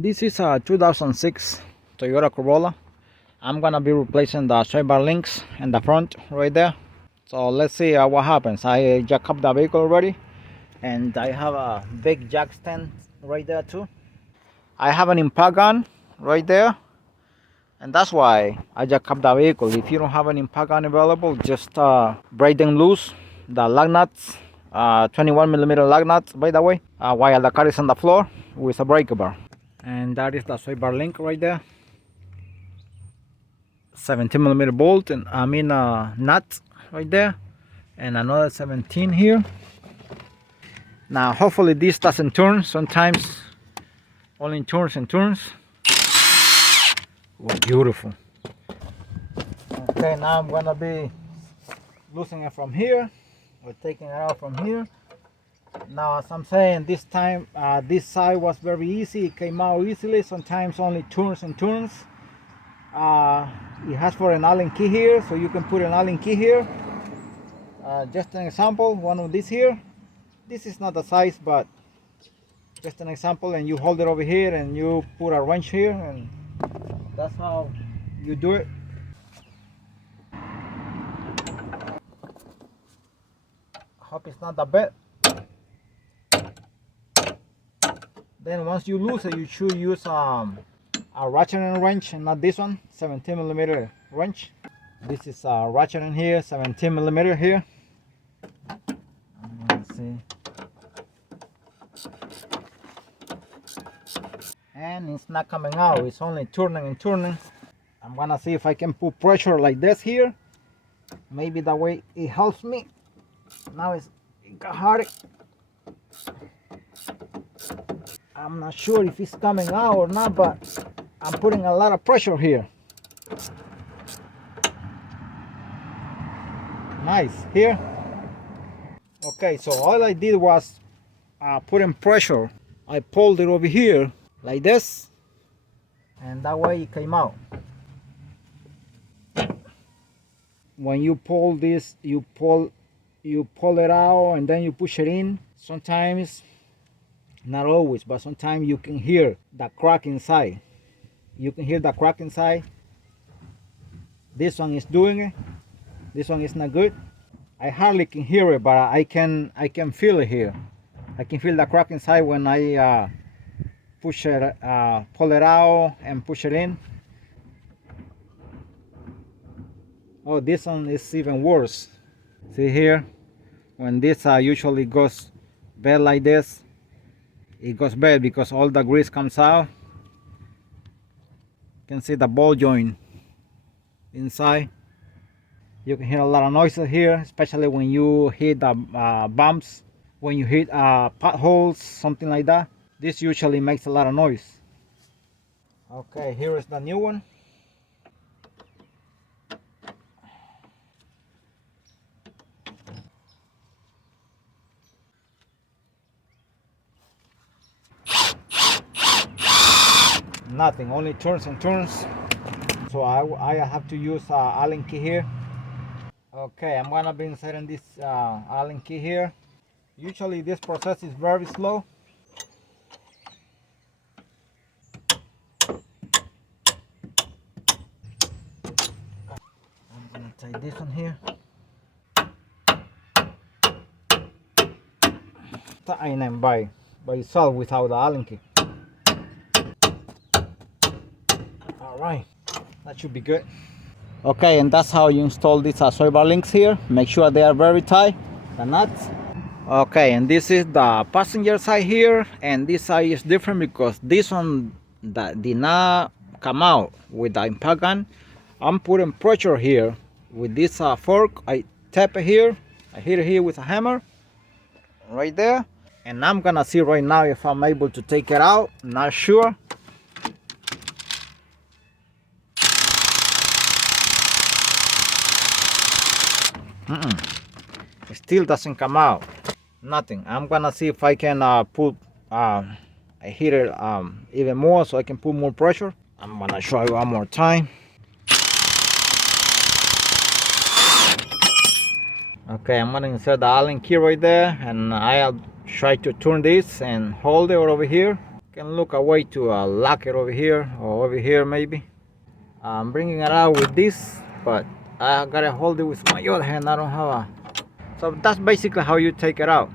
This is a 2006 Toyota Corolla. I'm gonna be replacing the sway links in the front right there. So let's see what happens. I jack up the vehicle already, and I have a big jack stand right there too. I have an impact gun right there, and that's why I jack up the vehicle. If you don't have an impact gun available, just break them loose, the lug nuts, 21mm lug nuts by the way, while the car is on the floor with a brake bar. And that is the sway bar link right there, 17mm bolt, and nut right there, and another 17 here. Now hopefully this doesn't turn. Sometimes only turns and turns. Oh, beautiful. Okay, now I'm gonna be loosening it from here. We're taking it out from here. Now, as I'm saying, this time this side was very easy. It came out easily. Sometimes only turns and turns. It has for an Allen key here, so you can put an Allen key here. Just an example, one of these here. This is not the size, but just an example. And you hold it over here, and you put a wrench here, and that's how you do it. Hope it's not that bad. Then once you lose it, you should use a ratcheting wrench, and not this one, 17mm wrench. This is a ratcheting here, 17mm here. Let's see. And it's not coming out, it's only turning and turning. I'm gonna see if I can put pressure like this here. Maybe that way it helps me. Now it got hard. I'm not sure if it's coming out or not, but I'm putting a lot of pressure here. Nice, here. Okay, so all I did was put in pressure. I pulled it over here like this, and that way it came out. When you pull this, you pull it out, and then you push it in. Sometimes, not always, but sometimes you can hear the crack inside. You can hear the crack inside. This one is doing it. This one is not good. I hardly can hear it, but I can feel it here. I can feel the crack inside when I push it, pull it out and push it in. Oh, this one is even worse. See here, when this usually goes bad like this, it goes bad because all the grease comes out. You can see the ball joint inside. You can hear a lot of noises here, especially when you hit the bumps, when you hit potholes, something like that. This usually makes a lot of noise. Okay, here is the new one. Nothing, only turns and turns. So I have to use Allen key here. Okay, I'm gonna be inserting this Allen key here. Usually this process is very slow. I'm gonna take this one here. Tighten by itself without the Allen key. Alright, that should be good. Okay, and that's how you install these sway bar links here. Make sure they are very tight, the nuts. Okay, and this is the passenger side here, and this side is different because this one that did not come out with the impact gun. I'm putting pressure here with this fork. I tap it here, I hit it here with a hammer right there, and I'm gonna see right now if I'm able to take it out. Not sure. It still doesn't come out. Nothing. I'm gonna see if I can put I hit it even more so I can put more pressure. I'm gonna try one more time. Okay, I'm gonna insert the Allen key right there, and I'll try to turn this and hold it over here. can look a way to lock it over here or over here maybe. I'm bringing it out with this, but I gotta hold it with my other hand. I don't have a. So that's basically how you take it out.